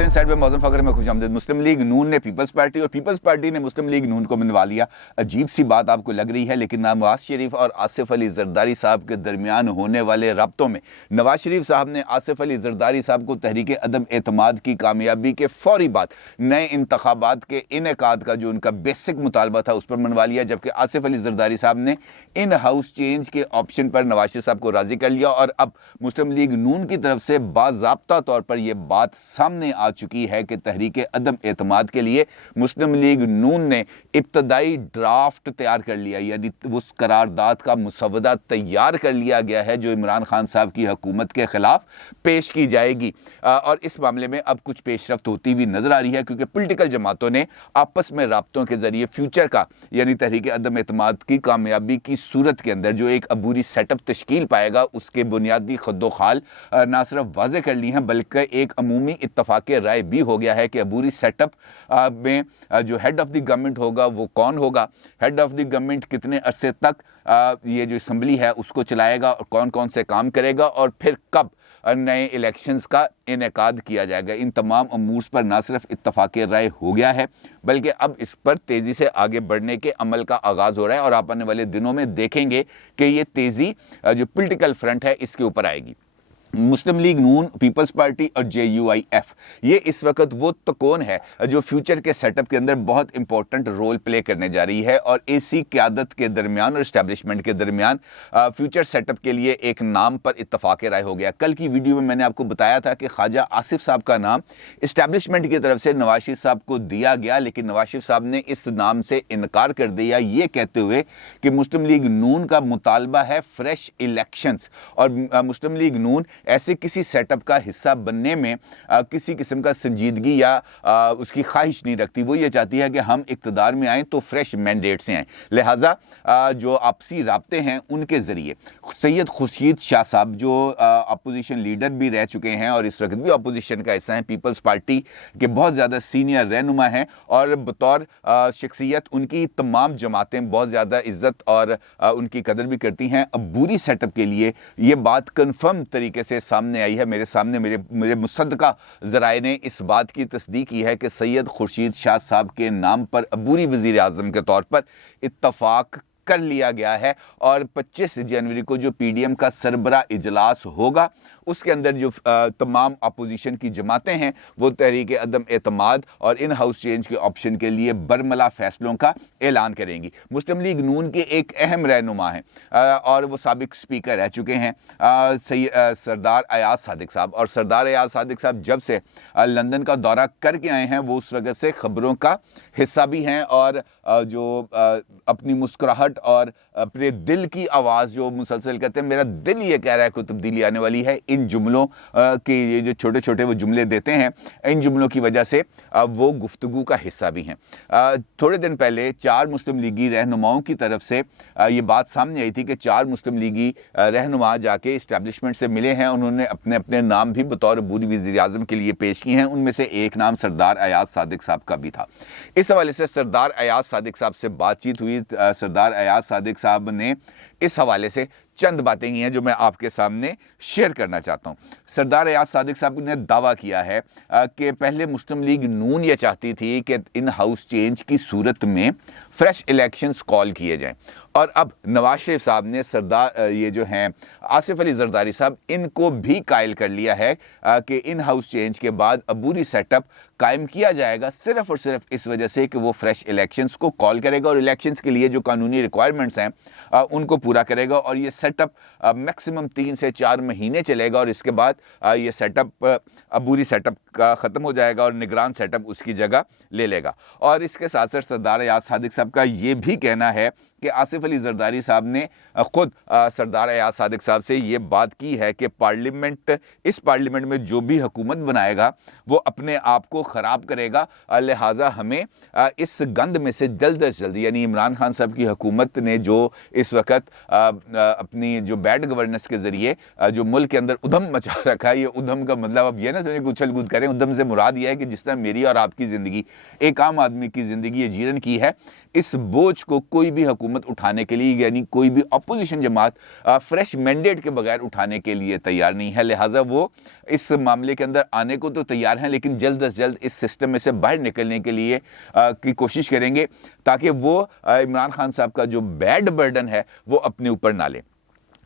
दोस्तों, इन साइड में मौजूद फकर में खुशामदीद। मुस्लिम लीग नून ने पीपल्स पार्टी और पीपल्स पार्टी ने मुस्लिम लीग नून को मनवा लिया। अजीब सी बात आपको लग रही है, लेकिन नवाज शरीफ और आसिफ अली जरदारी साहब के दरमियान होने वाले रब्तों में नवाज शरीफ साहब ने आसिफ अली जरदारी साहब को तहरीक अदम एतमाद की कामयाबी के फौरी बाद नए इंतखाबात के इनेकाद का जो उनका बेसिक मुतालबा था उस पर मनवा लिया, जबकि आसिफ अली जरदारी साहब ने इन हाउस चेंज के ऑप्शन पर नवाज शरीफ साहब को राजी कर लिया। और अब मुस्लिम लीग नून की तरफ से बाज़ाब्ता तौर पर यह बात सामने आ चुकी है कि तहरीक अदम एतमाद के लिए मुस्लिम लीग नून ने इब्तदाई ड्राफ्ट तैयार कर लिया, यानी उस करारदाद का मुसवदा तैयार कर लिया गया है जो इमरान खान साहब की हुकूमत के खिलाफ पेश की जाएगी। और इस मामले में अब कुछ पेशरफ्त होती हुई नजर आ रही है, क्योंकि पॉलिटिकल जमातों ने आपस में राब्तों के जरिए फ्यूचर का यानी तहरीक अदम एतमाद की कामयाबी की सूरत के अंदर जो एक अबूरी सेटअप तश्कील पाएगा उसके बुनियादी खद्दोखाल ना सिर्फ वाज़े कर ली हैं, बल्कि एक अमूमी इत्तफाक राय भी हो गया है कि अबूरी सेटअप में जो हेड ऑफ द गवर्नमेंट होगा वो कौन होगा, हेड ऑफ द गवर्नमेंट कितने अरसे तक ये जो असम्बली है उसको चलाएगा और कौन कौन से काम करेगा, और फिर कब नए इलेक्शंस का इनेकाद किया जाएगा। इन तमाम अमूर्स पर ना सिर्फ इत्तफाक राय हो गया है, बल्कि अब इस पर तेज़ी से आगे बढ़ने के अमल का आगाज़ हो रहा है। और आप आने वाले दिनों में देखेंगे कि ये तेज़ी जो पॉलिटिकल फ्रंट है इसके ऊपर आएगी। मुस्लिम लीग नून, पीपल्स पार्टी और JUIF ये इस वक्त वो तकोन है जो फ्यूचर के सेटअप के अंदर बहुत इंपॉर्टेंट रोल प्ले करने जा रही है। और इसी क़यादत के दरमियान और इस्टेब्लिशमेंट के दरमियान फ्यूचर सेटअप के लिए एक नाम पर इत्तफाक राय हो गया। कल की वीडियो में मैंने आपको बताया था कि ख्वाजा आसिफ साहब का नाम इस्टेब्लिशमेंट की तरफ से नवाज शरीफ साहब को दिया गया, लेकिन नवाज शरीफ साहब ने इस नाम से इनकार कर दिया, ये कहते हुए कि मुस्लिम लीग नून का मुतालबा है फ्रेश इलेक्शंस, और मुस्लिम लीग नून ऐसे किसी सेटअप का हिस्सा बनने में किसी किस्म का संजीदगी या उसकी ख्वाहिश नहीं रखती। वो ये चाहती है कि हम इक़्तिदार में आएँ तो फ्रेश मैंडेट से आएँ। लिहाजा जो आपसी राब्ते हैं उनके ज़रिए सैयद खुर्शीद शाह साहब जो अपोजिशन लीडर भी रह चुके हैं और इस वक्त भी अपोजिशन का हिस्सा हैं, पीपल्स पार्टी के बहुत ज़्यादा सीनियर रहनुमा हैं और बतौर शख्सियत उनकी तमाम जमातें बहुत ज़्यादा इज़्ज़त और उनकी कदर भी करती हैं। अब बुरी सेटअप के लिए ये बात कन्फर्म तरीके से सामने आई है। मेरे सामने मेरे मुसद्दका ज़राए ने इस बात की तस्दीक की है कि सैयद खुर्शीद शाह साहब के नाम पर अबूरी वज़ीर आज़म के तौर पर इत्तफाक कर लिया गया है। और 25 जनवरी को जो PDM का सरबरा इजलास होगा उसके अंदर जो तमाम अपोजिशन की जमातें हैं वो तहरीक अदम एतमाद और इन हाउस चेंज के ऑप्शन के लिए बरमला फैसलों का ऐलान करेंगी। मुस्लिम लीग नून के एक अहम रहनुमा हैं और वो साबिक स्पीकर रह चुके हैं सरदार अयाज सादिक साहब। और सरदार अयाज सादिक साहब जब से लंदन का दौरा करके आए हैं वो उस वक्त से खबरों का हिस्सा भी हैं और जो अपनी मुस्कुराहट और अपने दिल की आवाज़ जो मुसलसल कहते हैं, मेरा दिल ये कह रहा है कोई तब्दीली आने वाली है, इन जुमलों के ये जो छोटे छोटे वो जुमले देते हैं, इन जुमलों की वजह से वो गुफ्तगू का हिस्सा भी हैं। थोड़े दिन पहले 4 मुस्लिम लीगी रहनुमाओं की तरफ से ये बात सामने आई थी कि 4 मुस्लिम लीगी रहनुमा जाके इस्टेब्लिशमेंट से मिले हैं, उन्होंने अपने अपने नाम भी बतौर बूरी वज़ीर आज़म के लिए पेश किए हैं। उनमें से एक नाम सरदार अयाज सादिक साहब का भी था। इस हवाले से सरदार अयाज सादिक साहब से बातचीत हुई। सरदार अयाज सादिक साहब ने इस हवाले से चंद बातें की हैं जो मैं आपके सामने शेयर करना चाहता हूं। सरदार अयाज सादिक साहब ने दावा किया है कि पहले मुस्लिम लीग नून ये चाहती थी कि इन हाउस चेंज की सूरत में फ्रेश इलेक्शंस कॉल किए जाएं, और अब नवाज शरीफ साहब ने सरदार ये जो हैं आसिफ अली जरदारी साहब इनको भी कायल कर लिया है कि इन हाउस चेंज के बाद अबूरी सेटअप कायम किया जाएगा सिर्फ और सिर्फ इस वजह से कि वो फ्रेश इलेक्शंस को कॉल करेगा और इलेक्शंस के लिए जो कानूनी रिक्वायरमेंट्स हैं उनको पूरा करेगा। और ये सेटअप मैक्सिमम 3 से 4 महीने चलेगा और इसके बाद ये सेटअप अबूरी सेटअप का ख़त्म हो जाएगा और निगरान सेटअप उसकी जगह ले लेगा। और इसके साथ साथ सरदार अयाज सादिक साहब का ये भी कहना है कि आसिफ अली जरदारी साहब ने ख़ुद सरदार अयाज सादिक साहब से ये बात की है कि इस पार्लियामेंट में जो भी हुकूमत बनाएगा वो अपने आप को ख़राब करेगा, लिहाजा हमें इस गंद में से जल्द से जल्द, यानी इमरान खान साहब की हुकूमत ने जो इस वक्त अपनी जो बैड गवर्नेंस के ज़रिए जो मुल्क के अंदर उधम मचा रखा है, ये उधम का मतलब अब ये ना समझे उछल कूद करें, उधम से मुराद ये है कि जिस तरह मेरी और आपकी ज़िंदगी एक आम आदमी की ज़िंदगी ये जीवन की है, इस बोझ को कोई भी हुकूमत हुकूमत उठाने के लिए, यानी कोई भी अपोजिशन जमात फ्रेश मैंडेट के बगैर उठाने के लिए तैयार नहीं है। लिहाजा वो इस मामले के अंदर आने को तो तैयार हैं, लेकिन जल्द अज जल्द इस सिस्टम में से बाहर निकलने के लिए की कोशिश करेंगे, ताकि वो इमरान खान साहब का जो बैड बर्डन है वो अपने ऊपर ना लें।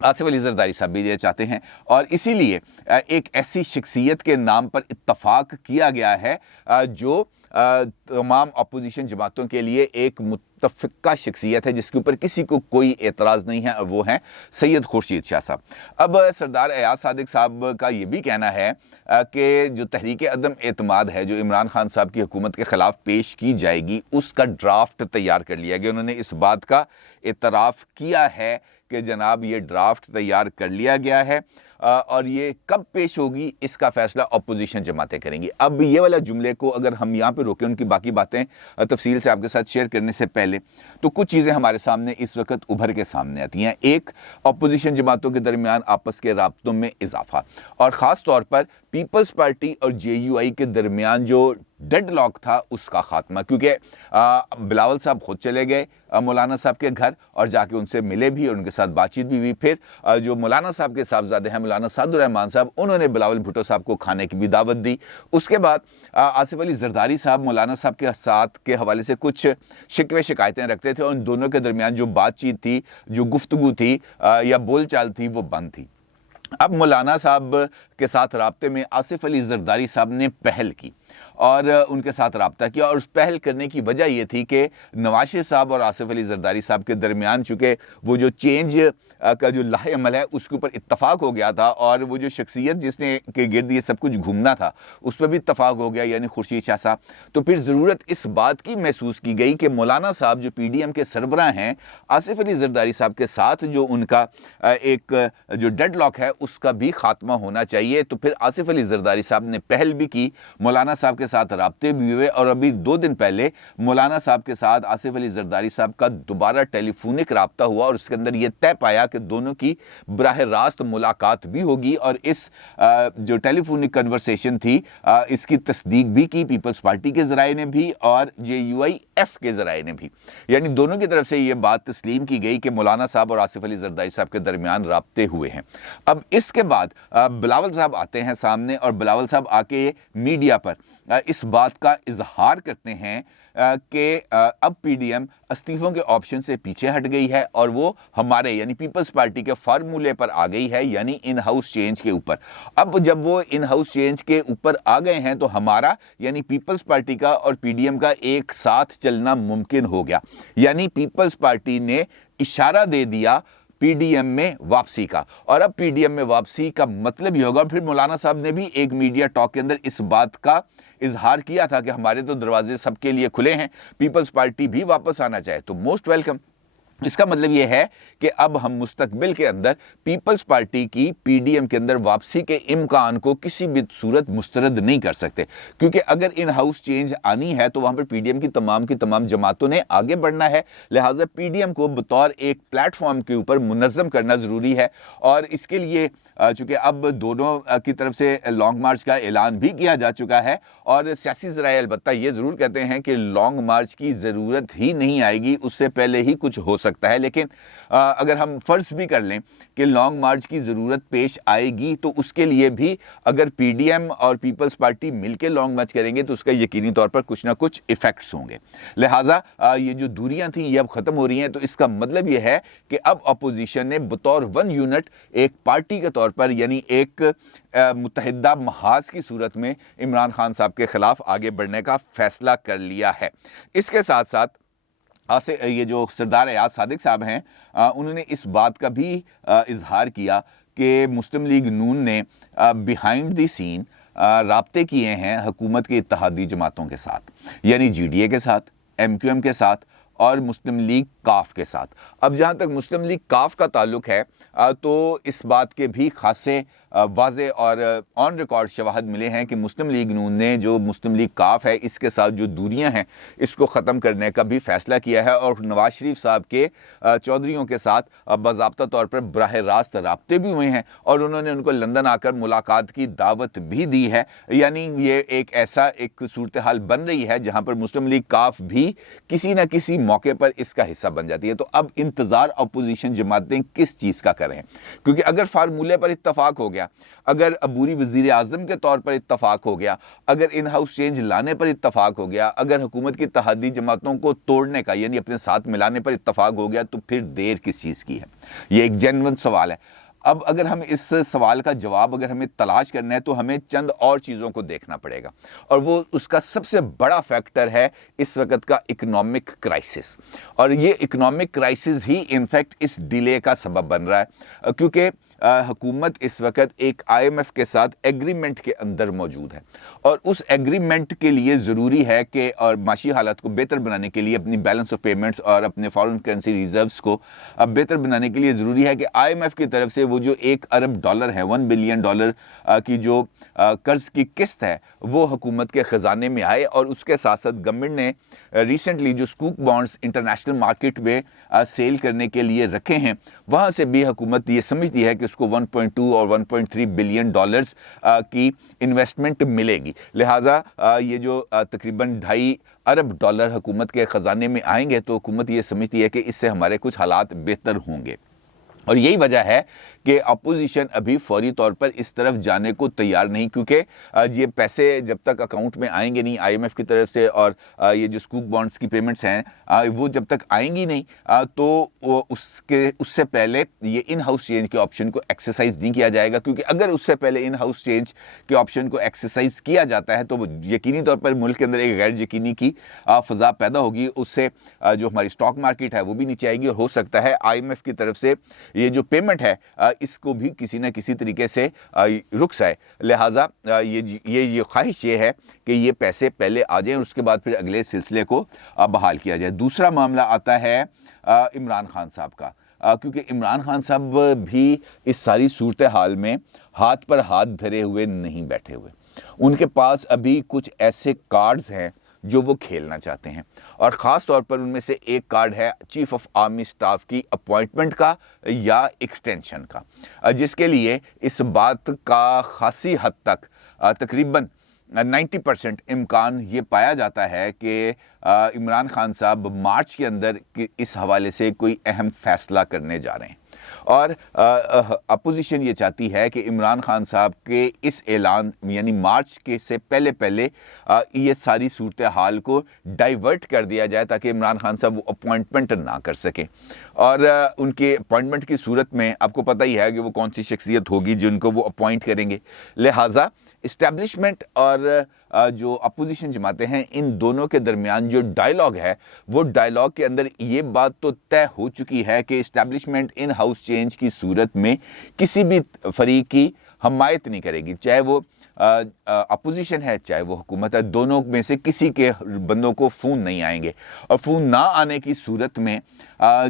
आसिफ अली जरदारी साहब भी ये चाहते हैं, और इसीलिए एक ऐसी शख्सियत के नाम पर इत्तफाक किया गया है जो तमाम अपोजिशन जमातों के लिए एक मुत्तफ़िका शख्सियत है, जिसके ऊपर किसी को कोई एतराज़ नहीं है, और वो हैं सैयद खुर्शीद शाह साहब। अब सरदार अयाज सादिक साहब का ये भी कहना है कि जो तहरीक अदम एतमाद है जो इमरान खान साहब की हुकूमत के ख़िलाफ़ पेश की जाएगी, उसका ड्राफ्ट तैयार कर लिया गया। उन्होंने इस बात का एतराफ़ किया है कि जनाब ये ड्राफ्ट तैयार कर लिया गया है, और ये कब पेश होगी इसका फैसला अपोजिशन जमातें करेंगी। अब ये वाला जुमले को अगर हम यहाँ पे रोकें, उनकी बाकी बातें तफसील से आपके साथ शेयर करने से पहले, तो कुछ चीज़ें हमारे सामने इस वक्त उभर के सामने आती हैं। एक, अपोजिशन जमातों के दरमियान आपस के राब्तों में इजाफा, और ख़ास तौर पर पीपल्स पार्टी और JUI के दरमियान जो डेडलॉक था उसका खात्मा, क्योंकि बिलावल साहब खुद चले गए मौलाना साहब के घर और जाके उनसे मिले भी और उनके साथ बातचीत भी हुई। फिर जो मौलाना साहब के साहबजादे हैं मौलाना सादुर रहमान साहब, उन्होंने बिलावल भुट्टो साहब को खाने की भी दावत दी। उसके बाद आसिफ अली जरदारी साहब मौलाना साहब के साथ के हवाले से कुछ शिकवे शिकायतें रखते थे, और इन दोनों के दरमियान जो बातचीत थी, जो गुफ्तगू थी या बोलचाल थी, वो बंद थी। अब मौलाना साहब के साथ राब्ते में आसिफ अली जरदारी साहब ने पहल की और उनके साथ राब्ता किया, और उस पहल करने की वजह यह थी कि नवाज शरीफ साहब और आसिफ अली जरदारी साहब के दरमियान चूँकि वो जो चेंज का जो लाहे अमल है उसके ऊपर इत्तफाक हो गया था, और वो जो शख्सियत जिसने के गिर्द ये सब कुछ घूमना था उस पर भी इत्तफाक हो गया, यानी खुर्शीद शाह साहब। तो फिर ज़रूरत इस बात की महसूस की गई कि मौलाना साहब जो PDM के सरबराह हैं, आसिफ अली जरदारी साहब के साथ जो उनका एक जो डेडलॉक है उसका भी खात्मा होना चाहिए। तो फिर आसिफ अली जरदारी साहब ने पहल भी की, मौलाना साहब के साथ राब्ते भी हुए, और अभी 2 दिन पहले मौलाना साहब के साथ आसिफ अली जरदारी साहब का दोबारा टेलीफोनिक राब्ता हुआ, और उसके अंदर यह तय पाया कि दोनों की बराह रास्त मुलाकात भी होगी। और इस जो टेलीफोनिक कन्वर्सेशन थी इसकी तस्दीक भी की पीपल्स पार्टी के ज़राए ने भी और JUIF के ज़राए ने भी, यानी दोनों की तरफ से ये बात तस्लीम की गई कि मौलाना साहब और आसिफ अली जरदारी साहब के दरमियान राब्ते हुए हैं। अब इसके बाद बिलावल साहब आते हैं सामने, और बिलावल साहब आके मीडिया पर इस बात का इजहार करते हैं कि अब PDM इस्तीफों के ऑप्शन से पीछे हट गई है, और वो हमारे यानी पीपल्स पार्टी के फार्मूले पर आ गई है, यानी इन हाउस चेंज के ऊपर। अब जब वो इन हाउस चेंज के ऊपर आ गए हैं तो हमारा यानी पीपल्स पार्टी का और PDM का एक साथ चलना मुमकिन हो गया, यानी पीपल्स पार्टी ने इशारा दे दिया PDM में वापसी का। और अब PDM में वापसी का मतलब ये होगा, फिर मौलाना साहब ने भी एक मीडिया टॉक के अंदर इस बात का इजहार किया था कि हमारे तो दरवाजे सबके लिए खुले हैं, पीपल्स पार्टी भी वापस आना चाहे तो मोस्ट वेलकम। इसका मतलब यह है कि अब हम मुस्तकबिल के अंदर पीपल्स पार्टी की PDM के अंदर वापसी के इम्कान को किसी भी सूरत मुस्तरद नहीं कर सकते, क्योंकि अगर इन हाउस चेंज आनी है तो वहाँ पर PDM की तमाम जमातों ने आगे बढ़ना है। लिहाजा PDM को बतौर एक प्लेटफॉर्म के ऊपर मुनज़्ज़म करना ज़रूरी है, और इसके लिए चूँकि अब दोनों की तरफ से लॉन्ग मार्च का ऐलान भी किया जा चुका है, और सियासी ज़राए अलबत्ता ये ज़रूर कहते हैं कि लॉन्ग मार्च की ज़रूरत ही नहीं आएगी, उससे पहले ही कुछ हो सकता है। लेकिन अगर हम फ़र्ज़ भी कर लें कि लॉन्ग मार्च की ज़रूरत पेश आएगी, तो उसके लिए भी अगर PDM और पीपल्स पार्टी मिलकर लॉन्ग मार्च करेंगे तो उसका यकीनी तौर पर कुछ ना कुछ इफ़ेक्ट्स होंगे। लिहाजा ये जो दूरियां थी ये अब ख़त्म हो रही हैं, तो इसका मतलब ये है कि अब अपोजिशन ने बतौर 1 यूनिट एक पार्टी के तौर पर, यानी एक मुत्तहिदा महाज की सूरत में इमरान खान साहब के ख़िलाफ़ आगे बढ़ने का फ़ैसला कर लिया है। इसके साथ साथ ये जो सरदार अयाज सादिक साहब हैं, उन्होंने इस बात का भी इजहार किया कि मुस्लिम लीग नून ने बिहाइंड द सीन राब्ते किए हैं हुकूमत के इत्तेहादी जमातों के साथ, यानी GDA के साथ, MQM के साथ और मुस्लिम लीग काफ के साथ। अब जहाँ तक मुस्लिम लीग काफ का ताल्लुक है, تو اس بات کے بھی خاصے واضح اور آن ریکارڈ شواہد ملے ہیں کہ مسلم لیگ نون نے جو مسلم لیگ کاف ہے اس کے ساتھ جو دوریاں ہیں اس کو ختم کرنے کا بھی فیصلہ کیا ہے، اور نواز شریف صاحب کے چودھریوں کے ساتھ باضابطہ طور پر براہ راست رابطے بھی ہوئے ہیں، اور انہوں نے ان کو لندن آ کر ملاقات کی دعوت بھی دی ہے۔ یعنی یہ ایک صورتحال بن رہی ہے جہاں پر مسلم لیگ کاف بھی کسی نہ کسی موقع پر اس کا حصہ بن جاتی ہے۔ تو اب انتظار اپوزیشن جماعتیں کس چیز کا کریں، کیونکہ اگر فارمولے پر اتفاق ہو گیا، اگر عبوری وزیر اعظم کے طور پر اتفاق ہو گیا، اگر ان ہاؤس چینج لانے پر اتفاق ہو گیا، اگر حکومت کی اتحادی جماعتوں کو توڑنے کا یعنی اپنے ساتھ ملانے پر اتفاق ہو گیا، تو پھر دیر کس چیز کی ہے؟ یہ ایک جینوئن سوال ہے۔ اب اگر ہم اس سوال کا جواب اگر ہمیں تلاش کرنا ہے تو ہمیں چند اور چیزوں کو دیکھنا پڑے گا، اور وہ اس کا سب سے بڑا فیکٹر ہے اس وقت کا اکنامک کرائسس، اور یہ economic crisis he in fact us delay کا سبب بن رہا ہے، کیونکہ حکومت اس وقت ایک آئی ایم ایف کے ساتھ ایگریمنٹ کے اندر موجود ہے، اور اس ایگریمنٹ کے لیے ضروری ہے کہ اور معاشی حالات کو بہتر بنانے کے لیے اپنی بیلنس آف پیمنٹس اور اپنے فارن کرنسی ریزروز کو بہتر بنانے کے لیے ضروری ہے کہ آئی ایم ایف کی طرف سے وہ جو $1 ارب ہے، $1 بلین کی جو قرض کی قسط ہے وہ حکومت کے خزانے میں آئے، اور اس کے ساتھ ساتھ گورنمنٹ نے ریسنٹلی جو سکوک بانڈز انٹرنیشنل مارکیٹ میں سیل کرنے کے لیے رکھے ہیں، وہاں سے بھی حکومت یہ سمجھتی ہے کہ اس کو 1.2 اور 1.3 بلین ڈالرز کی انویسٹمنٹ ملے گی، لہٰذا یہ جو تقریباً $2.5 ارب حکومت کے خزانے میں آئیں گے، تو حکومت یہ سمجھتی ہے کہ اس سے ہمارے کچھ حالات بہتر ہوں گے۔ اور یہی وجہ ہے کہ اپوزیشن ابھی فوری طور پر اس طرف جانے کو تیار نہیں، کیونکہ یہ پیسے جب تک اکاؤنٹ میں آئیں گے نہیں آئی ایم ایف کی طرف سے، اور یہ جو سکوک بانڈز کی پیمنٹس ہیں وہ جب تک آئیں گی نہیں تو اس سے پہلے یہ ان ہاؤس چینج کے آپشن کو ایکسرسائز نہیں کیا جائے گا، کیونکہ اگر اس سے پہلے ان ہاؤس چینج کے آپشن کو ایکسرسائز کیا جاتا ہے تو وہ یقینی طور پر ملک کے اندر ایک غیر یقینی کی فضا پیدا ہوگی، اس سے جو ہماری اسٹاک مارکیٹ ہے وہ بھی نیچے آئے گی، اور ہو سکتا ہے آئی ایم ایف کی طرف سے یہ جو پیمنٹ ہے اس کو بھی کسی نہ کسی طریقے سے رک جائے، لہٰذا یہ خواہش یہ ہے کہ یہ پیسے پہلے آ جائیں اور اس کے بعد پھر اگلے سلسلے کو بحال کیا جائے۔ دوسرا معاملہ آتا ہے عمران خان صاحب کا، کیونکہ عمران خان صاحب بھی اس ساری صورتحال میں ہاتھ پر ہاتھ دھرے ہوئے نہیں بیٹھے ہوئے، ان کے پاس ابھی کچھ ایسے کارڈز ہیں جو وہ کھیلنا چاہتے ہیں، اور خاص طور پر ان میں سے ایک کارڈ ہے چیف آف آرمی سٹاف کی اپوائنٹمنٹ کا یا ایکسٹینشن کا، جس کے لیے اس بات کا خاصی حد تک تقریباً 90% امکان یہ پایا جاتا ہے کہ عمران خان صاحب مارچ کے اندر اس حوالے سے کوئی اہم فیصلہ کرنے جا رہے ہیں، اور اپوزیشن یہ چاہتی ہے کہ عمران خان صاحب کے اس اعلان یعنی مارچ کے سے پہلے یہ ساری صورتحال کو ڈائیورٹ کر دیا جائے تاکہ عمران خان صاحب وہ اپوائنٹمنٹ نہ کر سکیں، اور ان کے اپوائنٹمنٹ کی صورت میں آپ کو پتہ ہی ہے کہ وہ کون سی شخصیت ہوگی جن کو وہ اپوائنٹ کریں گے، لہٰذا اسٹیبلشمنٹ اور جو اپوزیشن جماعتیں ہیں ان دونوں کے درمیان جو ڈائیلاگ ہے وہ ڈائیلاگ کے اندر یہ بات تو طے ہو چکی ہے کہ اسٹیبلشمنٹ ان ہاؤس چینج کی صورت میں کسی بھی فریق کی حمایت نہیں کرے گی، چاہے وہ اپوزیشن ہے چاہے وہ حکومت ہے، دونوں میں سے کسی کے بندوں کو فون نہیں آئیں گے، اور فون نہ آنے کی صورت میں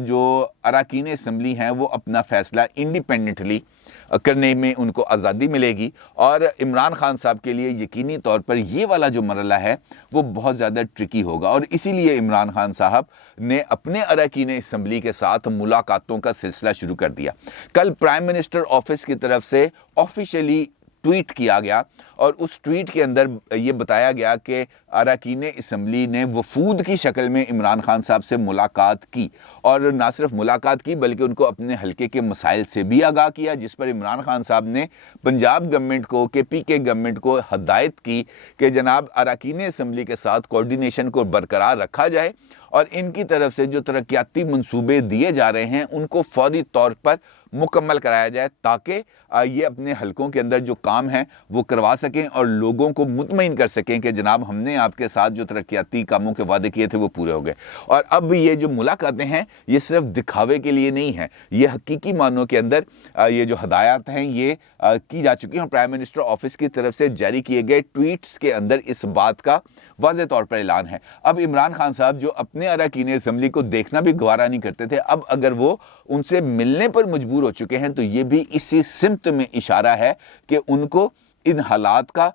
جو اراکین اسمبلی ہیں وہ اپنا فیصلہ انڈیپینڈنٹلی کرنے میں ان کو آزادی ملے گی، اور عمران خان صاحب کے لیے یقینی طور پر یہ والا جو مرحلہ ہے وہ بہت زیادہ ٹرکی ہوگا، اور اسی لیے عمران خان صاحب نے اپنے اراکین اسمبلی کے ساتھ ملاقاتوں کا سلسلہ شروع کر دیا۔ کل پرائم منسٹر آفس کی طرف سے آفیشیلی ٹویٹ کیا گیا، اور اس ٹویٹ کے اندر یہ بتایا گیا کہ اراکین اسمبلی نے وفود کی شکل میں عمران خان صاحب سے ملاقات کی، اور نہ صرف ملاقات کی بلکہ ان کو اپنے حلقے کے مسائل سے بھی آگاہ کیا، جس پر عمران خان صاحب نے پنجاب گورنمنٹ کو KPK گورنمنٹ کو ہدایت کی کہ جناب اراکین اسمبلی کے ساتھ کوارڈینیشن کو برقرار رکھا جائے، اور ان کی طرف سے جو ترقیاتی منصوبے دیے جا رہے ہیں ان کو فوری طور پر مکمل کرایا جائے تاکہ یہ اپنے حلقوں کے اندر جو کام ہے وہ کروا सकें और लोगों को मुतमईन कर सकें कि जनाब हमने आपके साथ जो तरक्याती कामों के वादे किए थे वो पूरे हो गए। और अब ये जो मुलाकातें हैं ये सिर्फ दिखावे के लिए नहीं है, ये हकीकी मानों के अंदर ये जो हदायत हैं ये की जा चुकी हैं। प्राइम मिनिस्टर ऑफिस की तरफ से जारी किए गए ट्वीट्स के अंदर इस बात का वाज़ेह तौर पर ऐलान है। अब इमरान खान साहब जो अपने अरकान असम्बली को देखना भी गवारा नहीं करते थे, अब अगर वो उनसे मिलने पर मजबूर हो चुके हैं तो ये भी इसी सिमत में इशारा है कि उनको इन हालात का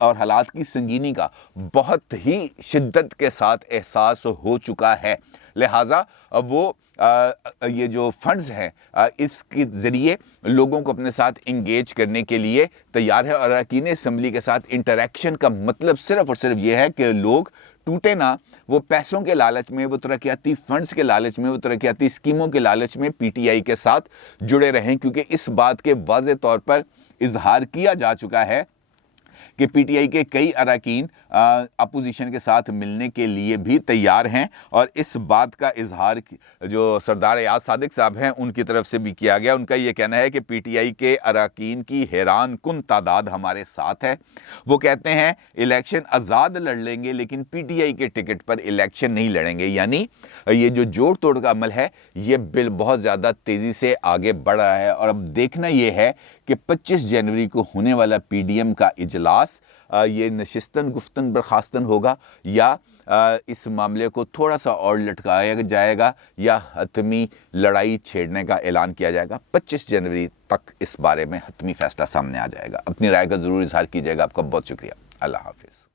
और हालात की संगीनी का बहुत ही शिद्दत के साथ एहसास हो चुका है। लिहाजा अब वो ये जो फंड्स हैं इसके ज़रिए लोगों को अपने साथ इंगेज करने के लिए तैयार है। और अरकान असम्बली के साथ इंटरेक्शन का मतलब सिर्फ और सिर्फ ये है कि लोग टूटे ना, वो पैसों के लालच में, वो तरक्याती फंड्स के लालच में, वो तरक्याती स्कीमों के लालच में पीटीआई के साथ जुड़े रहें, क्योंकि इस बात के वाज़ेह तौर पर इजहार किया जा चुका है कि पीटीआई के कई अरकान अपोजिशन के साथ मिलने के लिए भी तैयार हैं। और इस बात का इजहार जो सरदार एयाज सादिक साहब हैं उनकी तरफ से भी किया गया। उनका ये कहना है कि पीटीआई के अरकान की हैरान कुन तादाद हमारे साथ है। वो कहते हैं इलेक्शन आज़ाद लड़ लेंगे लेकिन पीटीआई के टिकट पर इलेक्शन नहीं लड़ेंगे। यानी ये जो जोड़ तोड़ का अमल है ये बिल बहुत ज़्यादा तेज़ी से आगे बढ़ रहा है। और अब देखना ये है कि 25 जनवरी को होने वाला पीडीएम का इजलास ये नशिस्तन गुफ्तन बर्खास्तन होगा या इस मामले को थोड़ा सा और लटकाया जाएगा या हतमी लड़ाई छेड़ने का ऐलान किया जाएगा। 25 जनवरी तक इस बारे में हतमी फैसला सामने आ जाएगा। अपनी राय का ज़रूर इजहार कीजिएगा। आपका बहुत शुक्रिया। अल्लाह हाफिज़।